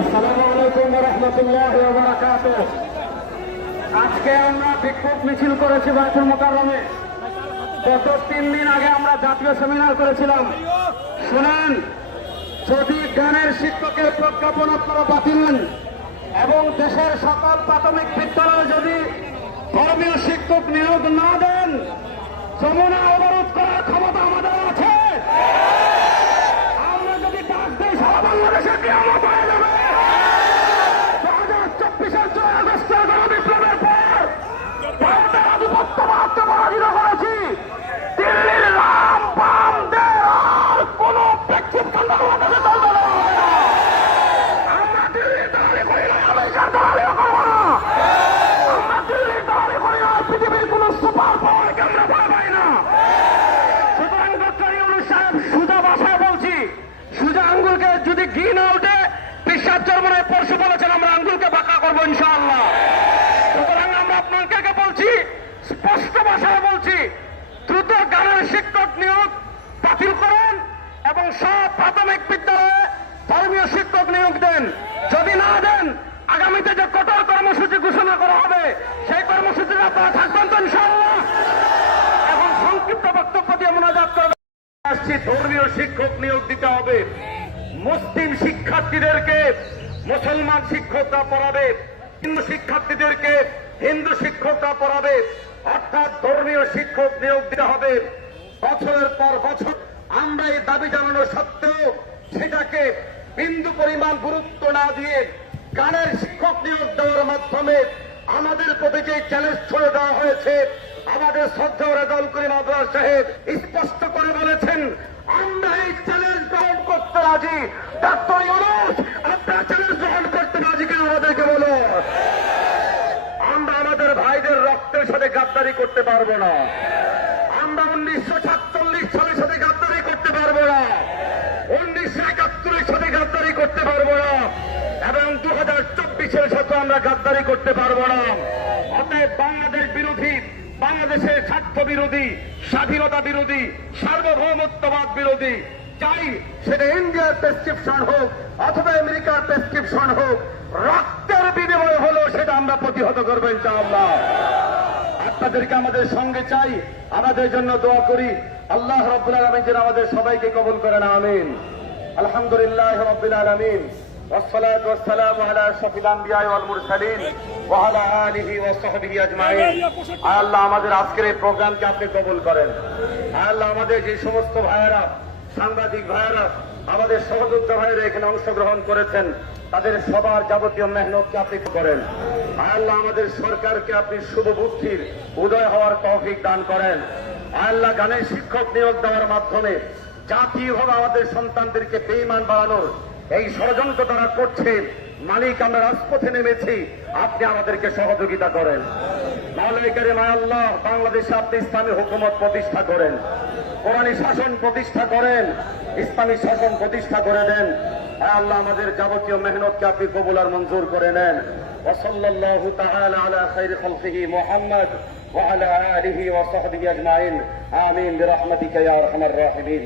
আসসালামু আলাইকুম রহমতুল্লাহ আজকে আমরা বিক্ষোভ মিছিল করেছি বাইতুল মোকাররমে। গত তিন দিন আগে আমরা জাতীয় সেমিনার করেছিলাম। শুনেন, যদি জ্ঞানের শিক্ষকের প্রজ্ঞাপন আপনারা বাতিল এবং দেশের সকল প্রাথমিক বিদ্যালয়ে যদি ধর্মীয় শিক্ষক নিয়োগ না দেন, যমুনা অবরোধ করার ক্ষমতা আমাদের আছে। আমরা যদি ডাক দিই সারা বাংলাদেশে কেমন হয়ে যাবে দু হাজার চব্বিশের ছয় আগস্টের গণবিপ্লবের পর ভারতের আধিপত্যবাদকে পরাজিত করেছি দিল্লির রাম বাম দে আর কোন প্রেক্ষিপ্ত বাংলাদেশে চলবে না আমরা দিল্লির দালালি করি না আমেরিকার দালালিও করব না আমরা দিল্লির দালালি করি না পৃথিবীর কোন সুপার পাওয়ারকে আমরা ভয় পাই না সুতরাং ডক্টর ইউনুস সাহেব সুজা ভাষায় বলছি সুজা আঙ্গুলকে যদি ঘি না উঠে বিশ্বাস চর্মনে পরশু বলেছেন, আমরা আঙ্গুলকে বাঁকা করব ইনশাআল্লাহ। সুতরাং আমরা আপনাকে বলছি? স্পষ্ট ভাষায় বলছি, দ্রুত গানের শিক্ষক নিয়োগ বাতিল করেন এবং সব প্রাথমিক বিদ্যালয়ে ধর্মীয় শিক্ষক নিয়োগ দেন। যদি না দেন, আগামীতে যে কঠোর কর্মসূচি ঘোষণা করা হবে, সেই কর্মসূচিতে আপনারা থাকবেন তো ইনশাআল্লাহ। এখন সংক্ষিপ্ত বক্তব্য দিয়ে মোনাজাত করবেন। আসছি, ধর্মীয় শিক্ষক নিয়োগ দিতে হবে। মুসলিম শিক্ষার্থীদেরকে, মুসলমান শিক্ষকরা পড়াবে, হিন্দু শিক্ষার্থীদেরকে হিন্দু শিক্ষকরা পড়াবে, অর্থাৎ ধর্মীয় শিক্ষক নিয়োগ দিতে হবে। বছরের পর বছর আমরা এই দাবি জানানো সত্ত্বেও সেটাকে বিন্দু পরিমাণ গুরুত্ব না দিয়ে গানের শিক্ষক নিয়োগ দেওয়ার মাধ্যমে আমাদের প্রতি যে চ্যালেঞ্জ ছড়ে দেওয়া হয়েছে। আমাদের শ্রদ্ধা রেজাল করিম আবরার সাহেব স্পষ্ট করে বলেছেন, আমরা এই চ্যালেঞ্জ গ্রহণ করতে রাজি। ডাক্তার ইউনুস, আপনারা চ্যালেঞ্জ গ্রহণ করতে রাজি কেন আমাদেরকে বলো। আমরা আমাদের ভাইদের রক্তের সাথে গাদ্দারি করতে পারব না। আমরা উনিশশো সাতচল্লিশ সালের সাথে গাদ্দারি করতে পারব না। উনিশশো একাত্তরের সাথে গাদ্দারি করতে পারব না। এবং দু হাজার চব্বিশের সাথে আমরা গাদ্দারি করতে পারব না। অতএব বাংলাদেশ বাংলাদেশের স্বার্থ বিরোধী স্বাধীনতা বিরোধী, সার্বভৌমত্ববাদ বিরোধী, চাই সেটা ইন্ডিয়ার প্রেসক্রিপশন হোক অথবা আমেরিকার প্রেসক্রিপশন হোক, রক্তের বিনিময় হলো সেটা আমরা প্রতিহত করব ইনশাআল্লাহ। আপনাদেরকে আমাদের সঙ্গে চাই, আমাদের জন্য দোয়া করি। আল্লাহ রব্বুল আলমিন যেন আমাদের সবাইকে কবুল করেন, আমিন। আলহামদুলিল্লাহ রব্বুল আলমিন। والصلاة والسلام على أشرف الأنبياء والمرسلين وعلى آله وصحبه أجمعين আয় আল্লাহ আমাদের আজকের এই প্রোগ্রামকে আপনি কবুল করেন আয় আল্লাহ আমাদের যে সমস্ত ভাইয়েরা সাংবাদিক ভাইয়েরা আমাদের সহযোদ্ধা ভাইয়েরা এখানে অংশগ্রহণ করেছেন তাদের সবার যাবতীয় মেহনতকে আপনি করেন আয় আল্লাহ আমাদের সরকারকে আপনি শুভ বুদ্ধির উদয় হওয়ার তৌফিক দান করেন আয় আল্লাহ গানের শিক্ষক নিয়োগ দেওয়ার মাধ্যমে জাতীয়ভাবে আমাদের সন্তানদেরকে বেইমান বাড়ানোর এই ষড়যন্ত্র তারা করছে মালিক আমরা রাজপথে নেমেছি আপনি আমাদেরকে সহযোগিতা করেন মাওলাইকারে মায়াল্লাহ বাংলাদেশে আপনি ইসলামী হুকুমত প্রতিষ্ঠা করেন কোরআনী শাসন প্রতিষ্ঠা করেন ইসলামী শাসন প্রতিষ্ঠা করে দেন আয় আল্লাহ আমাদের যাবতীয় মেহনতকে আপনি কবুল আর মঞ্জুর করে নেন وصلى الله تعالى على خير خلقه محمد وعلى آله وصحبه أجمعين آمين برحمتك يا أرحم الراحمين